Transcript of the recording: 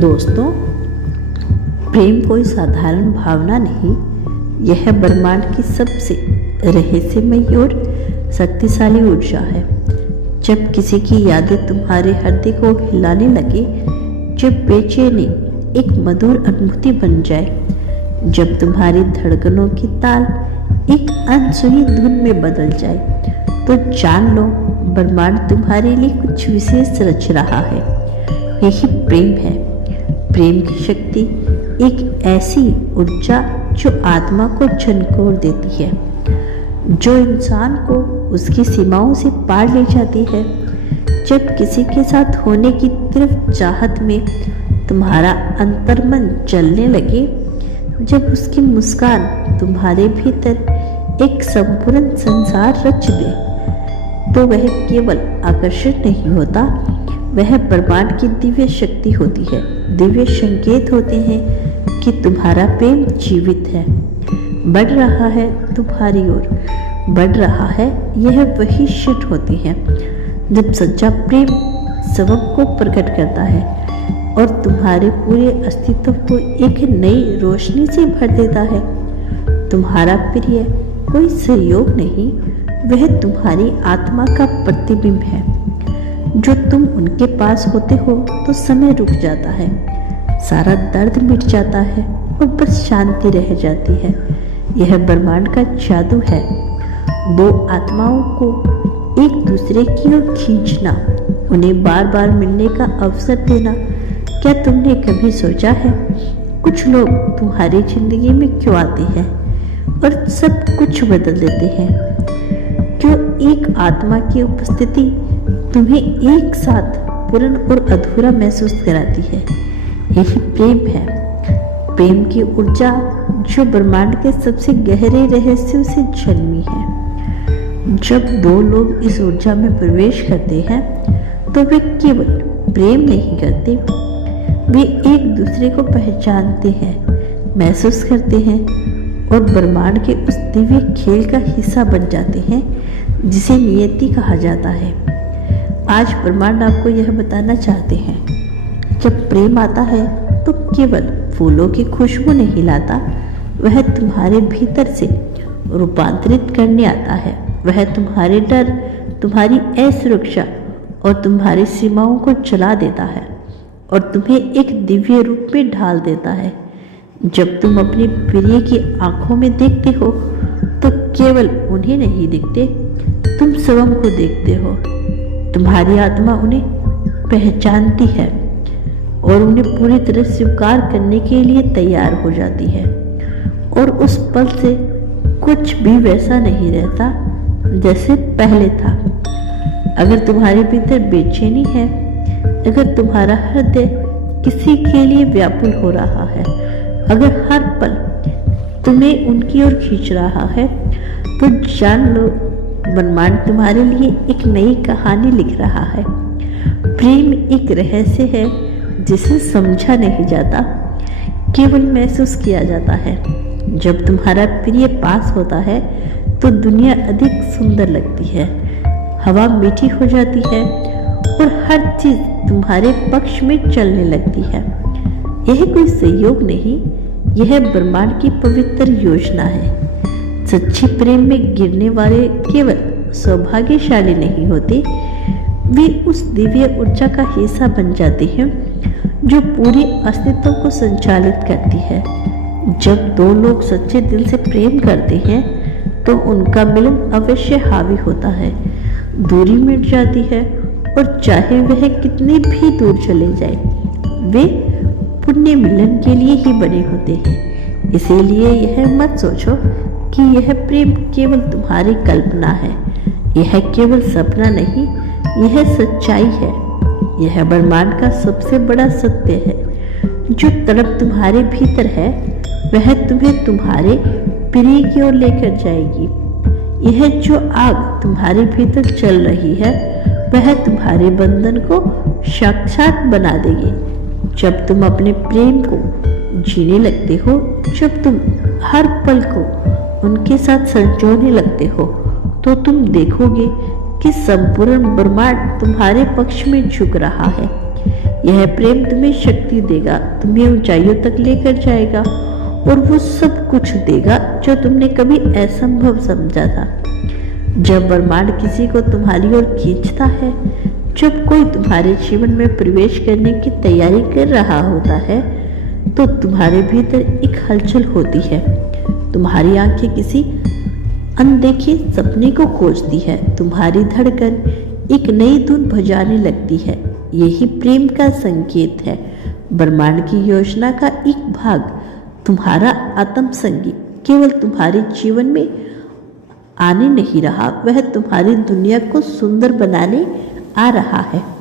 दोस्तों, प्रेम कोई साधारण भावना नहीं, यह ब्रह्मांड की सबसे रहस्यमयी और शक्तिशाली ऊर्जा है। जब किसी की यादें तुम्हारे हृदय को हिलाने लगे, जब बेचैनी एक मधुर अनुभूति बन जाए, जब तुम्हारी धड़कनों की ताल एक अनसुनी धुन में बदल जाए, तो जान लो ब्रह्मांड तुम्हारे लिए कुछ विशेष रच रहा है। यही प्रेम है। प्रेम की शक्ति एक ऐसी ऊर्जा जो आत्मा को झंझोर देती है, जो इंसान को उसकी सीमाओं से पार ले जाती है। जब किसी के साथ होने की तीव्र चाहत में तुम्हारा अंतर्मन जलने लगे, जब उसकी मुस्कान तुम्हारे भीतर एक संपूर्ण संसार रच दे, तो वह केवल आकर्षण नहीं होता, वह ब्रह्मांड की दिव्य शक्ति होती है। दिव्य संकेत होते हैं कि तुम्हारा प्रेम जीवित है, बढ़ रहा है, तुम्हारी ओर बढ़ रहा है। यह वही क्षण होती है जब सच्चा प्रेम सबक को प्रकट करता है और तुम्हारे पूरे अस्तित्व को एक नई रोशनी से भर देता है। तुम्हारा प्रिय कोई सहयोग नहीं, वह तुम्हारी आत्मा का प्रतिबिंब है। जो तुम उनके पास होते हो तो समय रुक जाता है, सारा दर्द मिट जाता है और बस शांति रह जाती है। यह ब्रह्मांड का जादू है। दो आत्माओं को एक दूसरे की ओर खींचना, उन्हें बार बार मिलने का अवसर देना। क्या तुमने कभी सोचा है कुछ लोग तुम्हारी जिंदगी में क्यों आते हैं और सब कुछ बदल देते हैं? क्यों एक आत्मा की उपस्थिति तुम्हें एक साथ पूर्ण और अधूरा महसूस कराती है? यही प्रेम है। प्रेम की ऊर्जा जो ब्रह्मांड के सबसे गहरे रहस्यों से जन्मी है। जब दो लोग इस ऊर्जा में प्रवेश करते हैं, तो वे केवल प्रेम नहीं करते, वे एक दूसरे को पहचानते हैं, महसूस करते हैं और ब्रह्मांड के उस दिव्य खेल का हिस्सा बन जाते हैं जिसे नियति कहा जाता है। आज ब्रह्मांड आपको यह बताना चाहते हैं, जब प्रेम आता है तो केवल फूलों की खुशबू नहीं लाता, वह तुम्हारे भीतर से रूपांतरित करने आता है। वह तुम्हारे डर, तुम्हारी असुरक्षा और तुम्हारी सीमाओं को जला देता है और तुम्हें एक दिव्य रूप में ढाल देता है। जब तुम अपने प्रिय की आंखों में देखते हो, तो केवल उन्हें नहीं देखते, तुम स्वयं को देखते हो। तुम्हारी आत्मा उन्हें पहचानती है और उन्हें पूरी तरह स्वीकार करने के लिए तैयार हो जाती है। और उस पल से कुछ भी वैसा नहीं रहता जैसे पहले था। अगर तुम्हारे भीतर बेचैनी है, अगर तुम्हारा हृदय किसी के लिए व्याकुल हो रहा है, अगर हर पल तुम्हें उनकी ओर खींच रहा है, तो जान लो ब्रह्मांड तुम्हारे लिए एक नई कहानी लिख रहा है। प्रेम एक रहस्य है जिसे समझा नहीं जाता, केवल महसूस किया जाता है। जब तुम्हारा प्रिय पास होता है तो दुनिया अधिक सुंदर लगती है, हवा मीठी हो जाती है और हर चीज तुम्हारे पक्ष में चलने लगती है। यह कोई संयोग नहीं, यह ब्रह्मांड की पवित्र योजना है। सच्ची प्रेम में गिरने वाले केवल सौभाग्यशाली नहीं होते, वे उस दिव्य ऊर्जा का हिस्सा बन जाते हैं जो पूरे अस्तित्व को संचालित करती है। जब दो लोग सच्चे दिल से प्रेम करते हैं, तो उनका मिलन अवश्य हावी होता है, दूरी मिट जाती है और चाहे वह कितने भी दूर चले जाए, वे पुण्य मिलन के लिए ही बने होते हैं। इसीलिए यह मत सोचो कि यह प्रेम केवल तुम्हारी कल्पना है। यह केवल सपना नहीं, यह सच्चाई है। यह ब्रह्मांड का सबसे बड़ा सत्य है। जो तड़प तुम्हारे भीतर है, वह तुम्हें तुम्हारे प्रिय की ओर लेकर जाएगी। यह जो आग तुम्हारे भीतर चल रही है, वह तुम्हारे बंधन को साक्षात बना देगी। जब तुम अपने प्रेम को जीने लगते हो, जब तुम हर पल को उनके साथ संजोने लगते हो, तो तुम देखोगे कि संपूर्ण ब्रह्मांड तुम्हारे पक्ष में झुक रहा है। यह प्रेम तुम्हें शक्ति देगा, तुम्हें ऊंचाइयों तक लेकर जाएगा और वो सब कुछ देगा जो तुमने कभी असंभव समझा था। जब ब्रह्मांड किसी को तुम्हारी ओर खींचता है, जब कोई तुम्हारे जीवन में प्रवेश करने की तैयारी कर रहा होता है, तो तुम्हारे भीतर एक हलचल होती है। तुम्हारी आंखें किसी अनदेखे सपने को खोजती है, तुम्हारी धड़कन एक नई धुन बजाने लगती है। यही प्रेम का संकेत है। ब्रह्मांड की योजना का एक भाग, तुम्हारा आत्म संगीत, केवल तुम्हारे जीवन में आने नहीं रहा, वह तुम्हारी दुनिया को सुंदर बनाने आ रहा है।